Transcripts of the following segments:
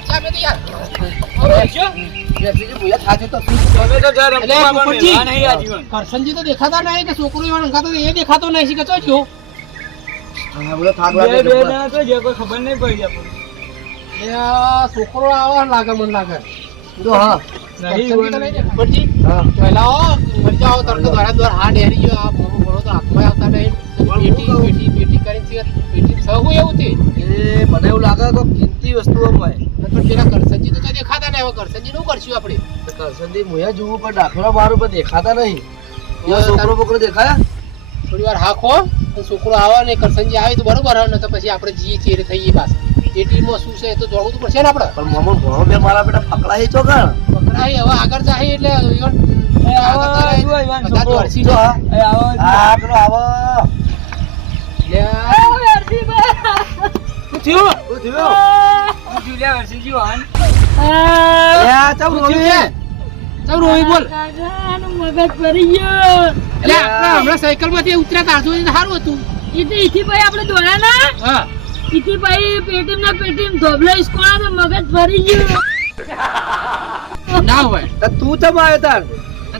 થાચા મે તો યાર કરશનજી તો દેખાતા નહીં કે છોકરો હંગાતો એ દેખાતો નહીં કે ચો છો ખબર નહીં પડી છોકરો આવા લાગે મને લાગે તો હા પેલા મરી જાઓ તરત દ્વારા દ્વાર હાથ ડેરી ગયો આ બોલો તો હાથમાં આવતા નહીં પેટી કરીને પેટી સહુ એવું છે એ મને એવું લાગે કે કિંમતી વસ્તુઓ હોય પણ પેલા કરશનજી તો દેખાતા નહીં હવે કરશનજી નું કરશું આપણે કરશનજી મોયા જોવું પણ દાખલા મારું પણ દેખાતા નહીં છોકરો બોકરો દેખાયા થોડી વાર હાખો છોકરો આવે ને કરશનજી આવે તો બરોબર ને તો પછી આપણે જીએ ચેર થઈએ પાછા પેટીમાં શું છે એ તો જોડવું તો પડશે ને આપણે પણ મમ્મો ભણો બે મારા બેટા પકડાય છો કણ પકડાય હવે આગળ જાય એટલે સાયકલ માંથી ઉતર્યા સારું હતું આપડે દોડ્યા ના ઈથી ભાઈ પેટીમ ના પેટીમ ધોબલા ઇસ્કોળા ને મગજ ભરી ગયું ના હોય તો તું ચમ આવ્યો તાર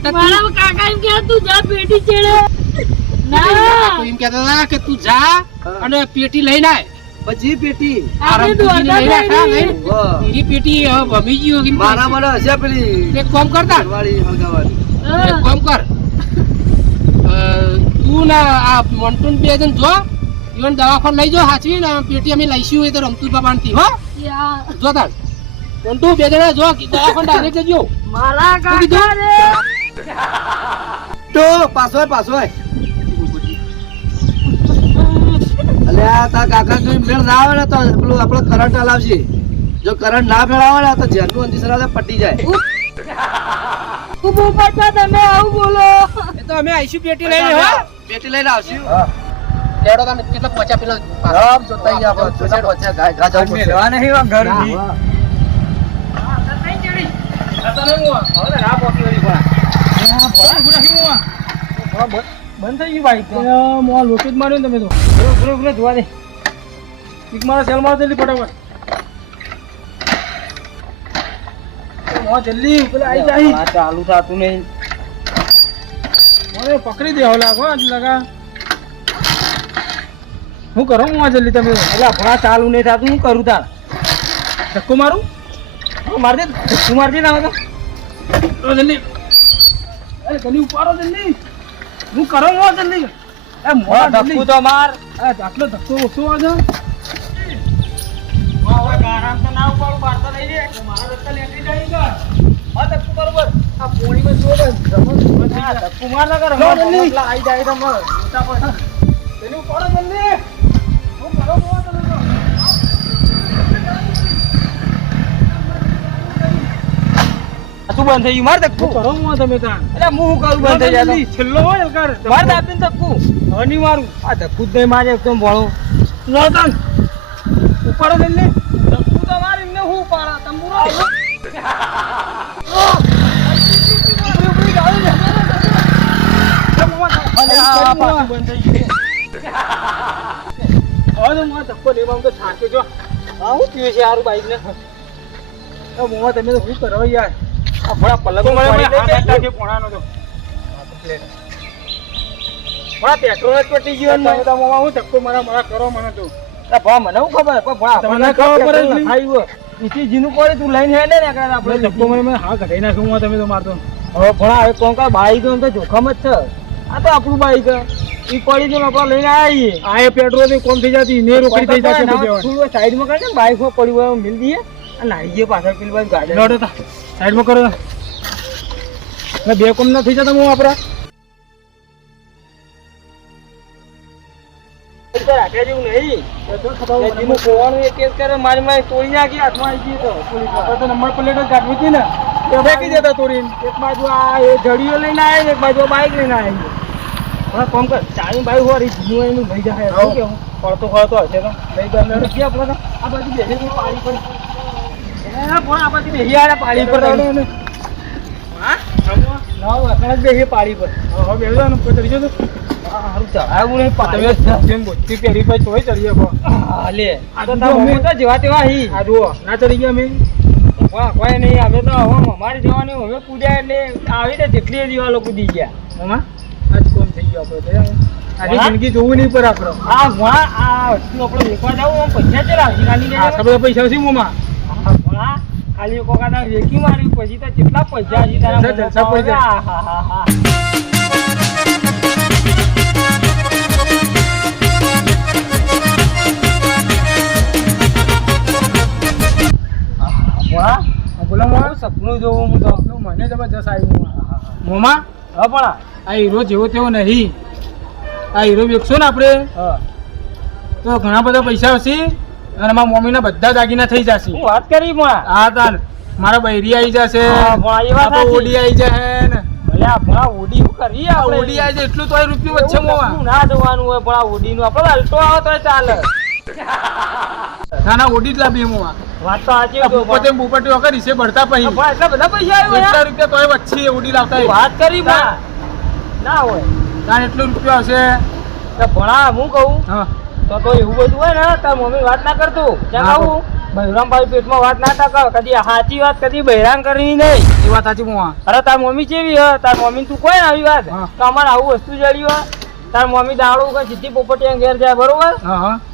મારા કાકા એમ કે તું જા પેટી ચડે ના એમ કહેતા હતા કે તું જા અને પેટી લઈને આય પછી પેટી પેટી ભમી ગયું મારા મને હશે પેલી એક કામ કરતા વાળી હળગાવાની એક કામ કર તું ના આ મોન્ટુન બે જણ જો ઈવન દવાખાન લઈ જો હાચવી ને પેટી અમે લઈશું એ તો રમતું બાબાનથી હો જો તાર મોન્ટુ બે જણા જો દવાખાન ડાયરેક્ટ જજો મારા કાકા રે તો પાછો અલ્યા તાર કાકા જોઈ મેળ ના આવે ને તો પેલું આપણો કરંટ હલાવશે જો કરંટ ના ભેળાવે ને તો જેનું અંદીસરા પટી જાય તમે આવું બોલો એ તો અમે આઈશું પેટી લઈને હો પેટી લઈને આવશું લેડો તને કેટલા પહોંચ્યા પેલો રામ જોતા ઈ આપણે જોતા પહોંચ્યા ગા જાવ પડશે લેવા નહીં વા ઘર ની બંધ થઈ ગયું બાઈક મોં લોટી જ માર્યો તમે તો બરોબર જોવા દે એક મારા સેલ મારો જલ્દી ફટાફટ મોં જલ્દી પેલા આવી જાય ચાલુ થાતું નહીં મને પકડી દે હવે લાગો આજ લગા હું કરો મોં જલ્દી તમે એટલે ભણા ચાલુ નહીં થાતું હું કરું તાર ધક્કો મારું માર દે તું માર દે ના તો જલ્દી અરે જલ્દી ઉપાડો જલ્દી હું કરો મોં જલ્દી એ મોં ધક્કો તો માર આટલો ધક્કો ઓછો વાજો આરામ તો ના ઉપાડું મારતા નહીં રે મારા રસ્તા લેટી જાય ગા હા ધક્કો બરોબર આ પોણીમાં જો ધક્કો માર ના કર આવી જાય તો મોટા પડે જલ્દી ઉપાડો જલ્દી હું કરો મોં જલ્દી તું બંધ થઈ ગયું માર ધક્કો કરો મોં તમે કાં એટલે હું કરું બંધ થઈ જાય છેલ્લો હોય કાર માર દાપીને ધક્કો હની મારું આ ધક્કો જ નહીં મારે એકદમ ભણો નોતાન ઉપાડો જલ્દી ધક્કો તો માર એમને હું પાડા તંબુરો ધક્કો લેવા તો થાક્યો છો હું પીવે છે સારું બાઈક ને મોમાં તમે તો શું કરો યાર આ ભણા પલકો પોણાનો તો ભણા પેટ્રોલ જ પટી ગયો ને મોમાં હું ધક્કો મારા કરો મને તો ભણા મને શું ખબર પણ ભણા તમને ખબર પડે ખાઈ ઈથી જીનું પડે તું લઈને હેડે ને આપણે ધક્કો મને હા ઘટાઈ નાખું તમે તો મારતો હવે ભણા એક કોણ કા બાઈક તો જોખમ જ છે આ તો આપણું બાઈક ઈ પડી જો આપણે લઈને આવીએ આ પેટ્રોલ ની કોમ થઈ જતી ને રોકડી થઈ જશે થોડું સાઈડમાં કરે ને બાઈક માં પડી હોય મિલ દઈએ અને આવી ગયો પાછળ પેલી બાજુ ગાડી લોડો તા સાઈડમાં કરો ને બે કોમ ના થઈ જતા હું આપડા રાખ્યા જેવું નહીં પોવાનું એક કેસ કરે મારી મારી તોડી નાખી હાથમાં આવી ગઈ તો તો નંબર પ્લેટ જ કાઢવી હતી ને એ ફેંકી દેતા તોડીને એક બાજુ આ એ જડીઓ લઈને આવે ને એક બાજુ બાઈક લઈને આવે હા કોમ કર ચાલી બાઈક હોય જીનું એનું લઈ જાય શું કેવું પડતો હશે તો લઈ ગયા આપણે આ બાજુ બેસી પાણી પર પણ આ બાજુ બેસી આવ્યા પાણી પર હા ના પાડી પર હવે બેસી જાવ ને કોઈ તરી જતો હારું ચડાવું નહીં પાડ્યો જેમ બોચી પહેરી પછી તોય ચડીએ કો લે આ તો તાર મોમો તો જેવા તેવા હી આ જુઓ ના ચડી ગયા અમે વાહ કોઈ નહીં અમે તો હવે અમારી જવાની હવે કૂદ્યા એટલે આવી ને જેટલી દીવાલો કૂદી ગયા મામા આજ કોમ થઈ ગયો આપણે આની જિંદગી જોવું નહીં પર આપણો આ વાહ આ વસ્તુ આપણે વેચવા જાવું આમ પૈસા છે રાજી ખાલી આ બધા પૈસા છે મોમા વાહ ખાલી કોકાના વેકી મારી પછી તો કેટલા પૈસા હજી તારા જલસા પૈસા હા હા હા બોલો મોમાં સપનું જોવું હું તો મને જબરજસ્ત આવ્યું મોમાં હા પણ આ હીરો જેવો તેવો નહીં આ હીરો વેચશો ને આપણે તો ઘણા બધા પૈસા હશે અને મારા મમ્મીના બધા દાગીના થઈ જશે હું વાત કરી હા તાર મારા બૈરી આવી જશે ઓડી આવી જશે ને ભલે આ ઓડી કરી ઓડી આવી જાય એટલું તો રૂપિયા વચ્ચે મોમાં ના જોવાનું હોય પણ આ ઓડી નું આપણે અલ્ટો આવે તો ચાલે ના ઓડી જ લાવી મોમાં વાત તો આજે પોપટે પોપટી વખત રીસે ભરતા પછી એટલા બધા પૈસા આવ્યા એટલા રૂપિયા તોય વચ્ચે ઓડી લાવતા વાત કરી ના હોય તાર એટલો રૂપિયા આવશે તો ભણા હું કહું હા તો એવું બધું હોય ને તાર મમ્મી વાત ના કરતો ક્યાં કહું બૈરામભાઈ પેટમાં વાત ના ટાક કદી સાચી વાત કદી બૈરાન કરવી નહીં એ વાત સાચી મોવા અરે તાર મમ્મી કેવી હ તાર મમ્મી તું કોઈ આવી વાત તો અમારે આવું વસ્તુ જડ્યું તાર મમ્મી દાડો કઈ સીધી પોપટિયા ઘેર જાય બરોબર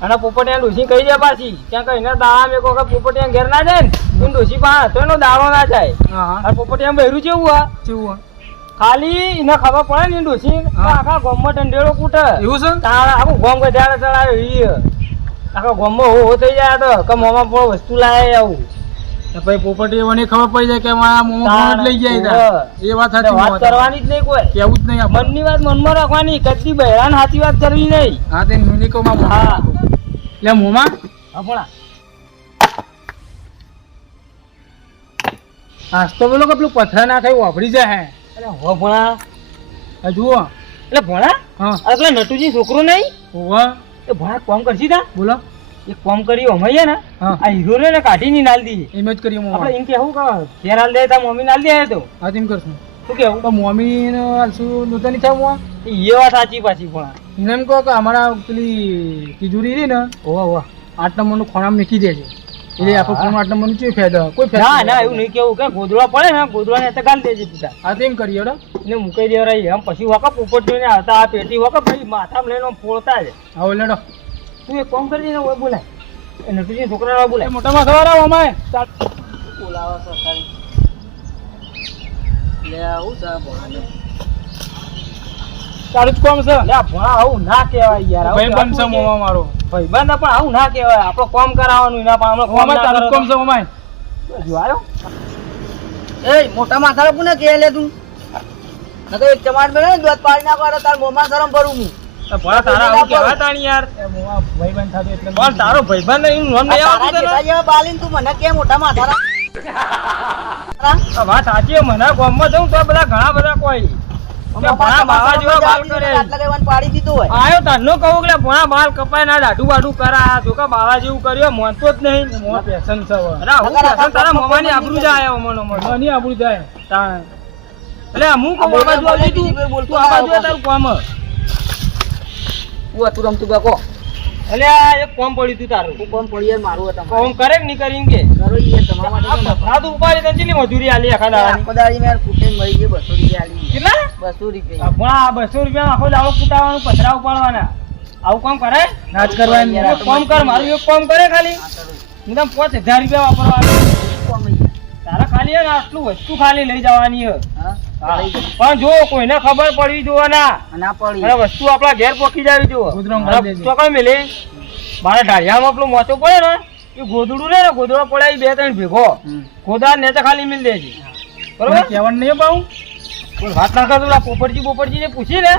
અને પોપટિયા ડોસી કહી જાય પાછી ત્યાં કહીને દાડા એક વખત પોપટિયા ઘેર ના જાય ને તું ડોસી પાસે તો એનો દાડો ના જાય અને પોપટિયા બહેરું કેવું હા કેવું ખાલી એને ખબર પડે ને ડોસી આખા ગોમમાં ઢંઢેરો કૂટે એવું છે તારા આખું ગોમ ગજાડે ચડાવે આખા ગોમમાં હો થઈ જાય તો કે મોમાં પણ વસ્તુ લાવે આવું પછી પોપટી એવાની ખબર પડી જાય કે મારા મોમાં લઈ જાય એ વાત સાચી વાત કરવાની જ નહીં કોઈ કેવું જ નહીં મનની વાત મનમાં રાખવાની કદી બહેરાન સાચી વાત કરવી નહીં હા તે મિનિકોમાં હા લે મોમાં આપણા આજ તો બોલો કે પેલું પથરા ના ખાઈ વાપરી જાય અરે હો ભણા જુઓ એટલે ભણા હા અરે પેલા નટુજી છોકરો નહીં હોવા એ ભણા કોમ કરશી તા બોલો એક કામ કરી અમાઈએ ને આ હીરો ને કાઢીને નાલ દી એમ જ કરીએ આપણે એમ કેવું કે ઘેર હાલ દે તા મમ્મી નાલ દે તો હા તેમ કરશું શું કેવું તો મમ્મી ને હાલશું નોતાની થાય મોવા એ વાત સાચી પાછી પણ એમ કહો કે અમારા પેલી તિજોરી રહી ને ઓવા ઓવા 8 નંબરનું ખોણામ મૂકી દેજો એટલે આપણે ફોન 8 નંબરનું શું ફાયદો કોઈ ફાયદો ના ના એવું નહીં કેવું કે ગોદડા પડે ને ગોદડા ને ગાલ દેજે પિતા હા તેમ કરીએ ને એને મૂકી દે રહી આમ પછી વખત પોપટ જોઈને આવતા આ પેટી વખત ભાઈ માથામાં લઈને ફોડતા જ હા લેડો તું એક કામ કરી દે ને ઓય બોલાય એ નટુજી છોકરાને બોલાય મોટામાં સવાર આવો અમાય ચાલ બોલાવા સરકારી લે આવું સા બોલાને તારું જ કામ છે લે ભણા આવું ના કહેવાય યાર ભાઈબંધ છે મોમાં મારો ભાઈબંધ પણ આવું ના કહેવાય આપણો કામ કરાવવાનું એના પણ આપણે કામ તારું જ કામ છે અમાય જો આયો એ મોટા માથાળો કોને કહે લે તું ન તો એક ચમાટ મેલે દૂધ પાડી નાખો તાર મોમાં શરમ ભરું હું ભણા તારા આવું કહેવા તાણી યાર એ મોવા ભાઈબંધ થાતો એટલે પણ તારો ભાઈબંધ એનું નામ નહીં આવતું તને તારા બાલીન તું મને કે મોટા માથાળા આ વાત સાચી મને ગામમાં જઉં તો બધા ઘણા બધા કોઈ ભણા બાવા જેવા બાલ કરે આટલા લેવન પાડી દીધો હોય આયો તને કહું કે ભણા બાલ કપાય ના દાઢું વાઢું કરા જો કે બાવા જેવું કર્યો મોનતો જ નહીં મોવા પેશન છે અરે હું પેશન તારા મમાની આબરૂ જાય મનો મની આબરૂ જાય તા એટલે હું કહું બાવા જો આવી તું આવા જો તારું કામ હું તું રમતું કાકો એટલે એક કોમ પડ્યું તું તારું હું કોમ પડી યાર મારું હતા કોમ કરે કે નહીં કરીને કે કરો યાર તમારા માટે આ તો ઉપાડી તને કેટલી મજૂરી આલી આખા દાડાની આખો દાડી મેં કુટે મરી ગઈ 200 રૂપિયા આલી કેટલા 200 રૂપિયા ભણા 200 રૂપિયા આખો દાડો કુટાવાનું પથરા ઉપાડવાના આવું કામ કરે નાચ કરવાની કોમ કર મારું એક કોમ કરે ખાલી હું તને 5000 રૂપિયા વાપરવાના તારા ખાલી આટલું વસ્તુ ખાલી લઈ જવાની પણ જો કોઈને ખબર પડવી જોવાના ના પડી અને વસ્તુ આપણા ઘેર પોકી જાવી જો તો કઈ મેલે મારા ઢાળિયામાં પેલું મોચો પડે ને એ ગોદડું રે ને ગોદડો પડાય 2-3 ભેગો ગોદા ને ખાલી મિલ દેજે બરોબર કેવન નહીં પાઉં કોઈ વાત ના કરતો પોપટજી ને પૂછી લે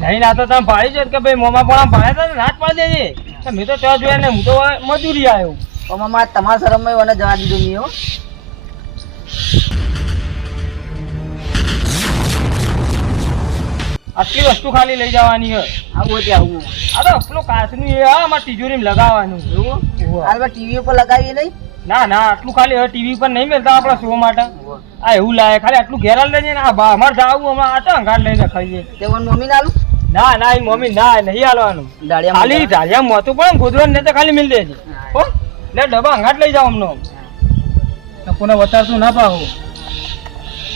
નહીં ના તો તમે ભાડી છે કે ભાઈ મોમાં પણ ભાડે તો નાટ પાડી દેજે મેં તો ત્યાં જોયા ને હું તો મજૂરી આવ્યો મામા તમારા શરમમાં મને જવા દીધું નહીં હો આટલી વસ્તુ ખાલી લઈ જવાની હે આવું આવું આ તો પેલો કાચનું એ અમાર તિજોરીમાં લગાવવાનું એવું આ ટીવી ઉપર લગાવીએ નહીં ના ના આટલું ખાલી હવે ટીવી પર નહીં મળતા આપણા શો માટે આ એવું લાગે ખાલી આટલું ઘેરાલ લેજે ને આ અમારે જાવું હમણાં આટો અંગાર લઈને ખાઈએ તેવન મમ્મી નાલું ના ના ઈ મમ્મી ના નહીં હાલવાનું ખાલી ધારિયા મોતું પણ ગોદરો ને તો ખાલી મિલ દેજે હો લે ડબ્બા અંગાટ લઈ જાવ અમનો કોને વતારતું ના પાહો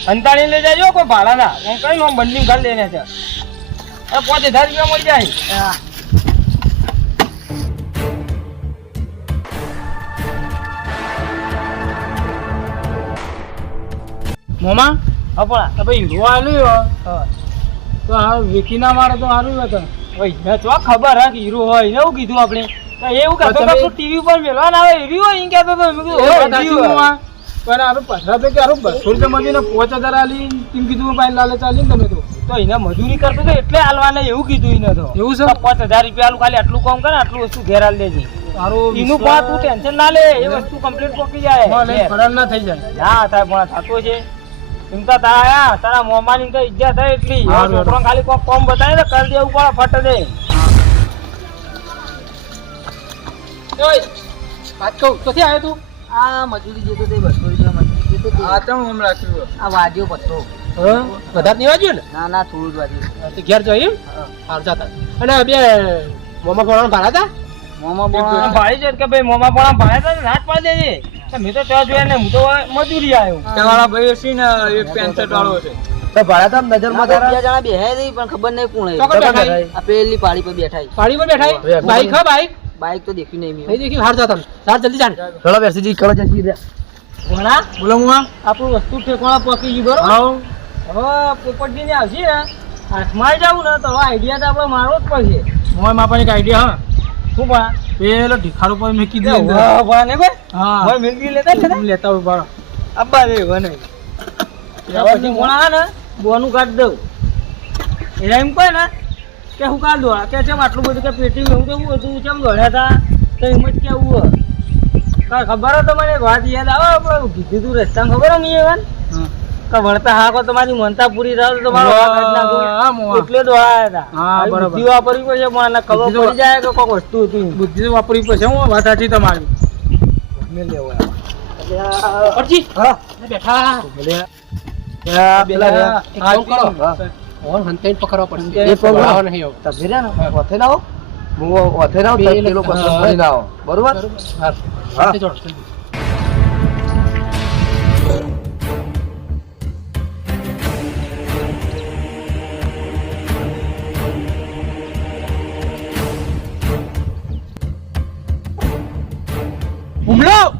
અંતાણી લઈ જાજો કોઈ ભાડા ના હું કઈ નો બંડી ઘર લઈને છે 5000 રૂપિયા મળી જાય મોમા અપડા ભાઈ હીરો આલ્યો તો આ વેકી ના મારે તો સારું હતું ભાઈ ને તો ખબર હે કે હીરો હોય ને એવું કીધું આપણે તો એવું કહેતો તો ટીવી ઉપર મેલવા ના આવે હીરો હોય એમ કહેતો તો મેં કીધું પણ આરો પછરા તો કે આરો 200 રૂપિયા મજૂરી 5000 આલી તેમ કીધું ભાઈ લાલે ચાલી તમે તો એને મજૂરી કરતો તો એટલે આલવાને એવું કીધું એને તો એવું છે 5000 રૂપિયા આલું ખાલી આટલું કામ કરે આટલું વસ્તુ ઘેર આલ દેજે તારું એનું પણ તું ટેન્શન ના લે એ વસ્તુ કમ્પ્લીટ પકી જાય ફરાર ના થઈ જાય ના થાય પણ થતો છે ચિંતા તાયા તારા મોમાની તો ઇજ્જત હે એટલી છોકરો ખાલી કોક કોમ બતાવે તો કરી દેવું પડે ફટ દે ઓય વાત કહું તો થી આવ્યો તું આ મજૂરી જેતો તે 200 રૂપિયા મજૂરી જેતો આ તો હું રાખ્યું આ વાજ્યો પત્તો વધારે નહીં વાગ્યું ને ના ના થોડું જ વાજ્યું તો ઘેર જઈ હાલ જતા અને બે મોમાં ભણવાનું ભાડા હતા મોમાં ભાઈ છે કે ભાઈ મોમાં પણ ભાઈ તો નાટ પાડી દેજે મેં તો ત્યાં જોયા ને હું તો મજૂરી આવ્યો તમારા ભાઈ છે ને એક 65 વાળો છે તો ભાડા તો નજર માં બે જણા બેહ્યા નહીં પણ ખબર નહીં કોણ આ પેલી પાડી પર બેઠા પાડી પર બેઠા બાઈક હા બાઈક બાઈક તો દેખ્યું નહીં નહીં દેખ્યું હાર જતા હાર જલ્દી જાન ચલો બેસીજી કરો જલ્દી રે ભણા બોલો હું આપણું વસ્તુ ઠેકાણા પકી ગઈ બરોબર હવે પોપટજી ને આવશે ને હાથમાં જાવું ને તો આઈડિયા તો આપણે મારવો જ પડશે મોય માં પણ એક આઈડિયા હા શું ભણા પેલો ઢીખાડું પર મેં કીધું ભણા ને ભાઈ હા ભાઈ મિલકી લેતા હોય ભણા અબ્બા રે ભણે પછી ભણા ને બોનું કાઢ દઉં એટલે એમ કહે ને કે હું કાઢ દોડા કે ચમ આટલું બધું કે પેટી હું કેવું હતું ચમ દોડ્યા હતા તો એમ જ કેવું કાંઈ ખબર હતો મને એક વાત યાદ આવે આપણે કીધું તું રસ્તામાં ખબર નહીં એવા કે વળતા હાકો તમારી મનતા પૂરી થાય તો તમારો એટલે દોડાયા હતા બુદ્ધિ વાપરવી પડશે મને ખબર પડી જાય કે કોઈક વસ્તુ હતી બુદ્ધિ વાપરવી પડશે હું વાત સાચી તમારી મેં લેવો અરજી હા બેઠા પેલા એક કામ કરો ઓર હંતેન પકડવા પડશે એ પકડવા નહીં આવ તમે રે ને ઓથે ના આવો હું ઓથે ના આવ પેલો પસંદ કરી ના આવો બરોબર હા હા જોડ હુમલો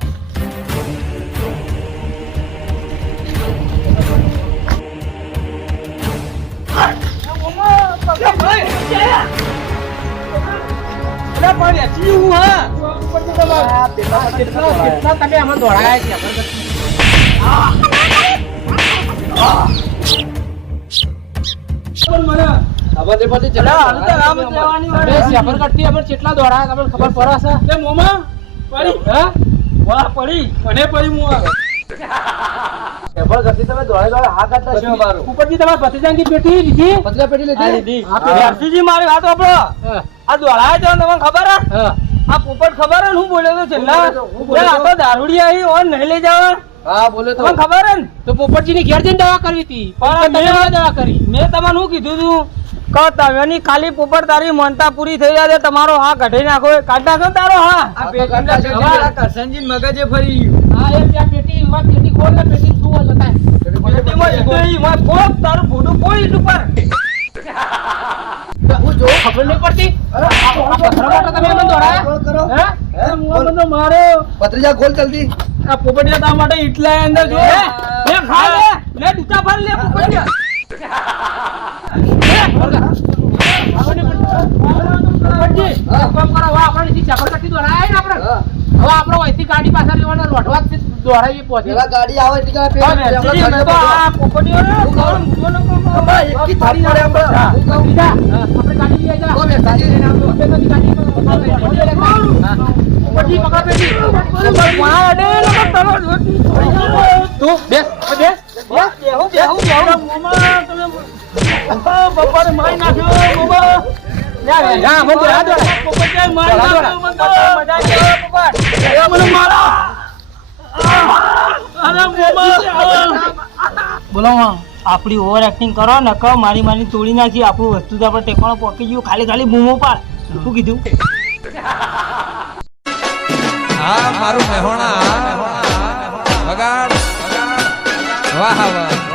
તમે આમાં દોડાયા છે કેટલા દોડાયા તમને ખબર પડે મોમા પડી હા પડી મને પડી હું જબરજસ્તી તમે દોડે હા કરતા છો મારું ઉપરથી તમારા ભત્રીજાની પેટી લીધી પતલા પેટી લીધી હરસીજી મારી વાત આપણો આ દોડાય છે તમને ખબર હે આ પોપટ ખબર હે હું બોલ્યો તો છેલ્લા આ તો દારૂડી આવી ઓન નહીં લઈ જવા હા બોલે તો તમને ખબર હે ને તો પોપટજી ની ઘેર જઈને દવા કરવી હતી પણ તમે દવા કરી મેં તમને શું કીધું તું કે તવેની ખાલી પોપટ તારી મનતા પૂરી થઈ જાય તમારો હા કઢી નાખો કાઢ નાખો તારો હા કરસનજી મગજે ફરી ગયું હા એ ત્યાં પેટી માં પેટી ખોલ ને પેટી શું લતા પેટીમાં ઈટલી માં ખોલ તારું ફોટો કોઈ ઈટ ઉપર હું જો ખબર નહીં પડતી અરે તમે મને દોડાયા હે હું મને મારો પત્રીજા ખોલ જલ્દી આ પોપટિયા તા માટે ઈટલા અંદર જો લે ખા લે દૂતા ભર લે પોપટિયા ગાડી પાછળ લેવાના રોઢવા દોડાવી પહોંચે ગાડી આવે બોલો આપણી ઓવર એક્ટિંગ કરો ને કહો મારી મારી તોડી નાખી આપણું વસ્તુ તો આપણે ટેકવાનો પોકી ગયું ખાલી ખાલી બૂમો પાડ શું કીધું હા મારું મહેણા વગાડ વાહ વાહ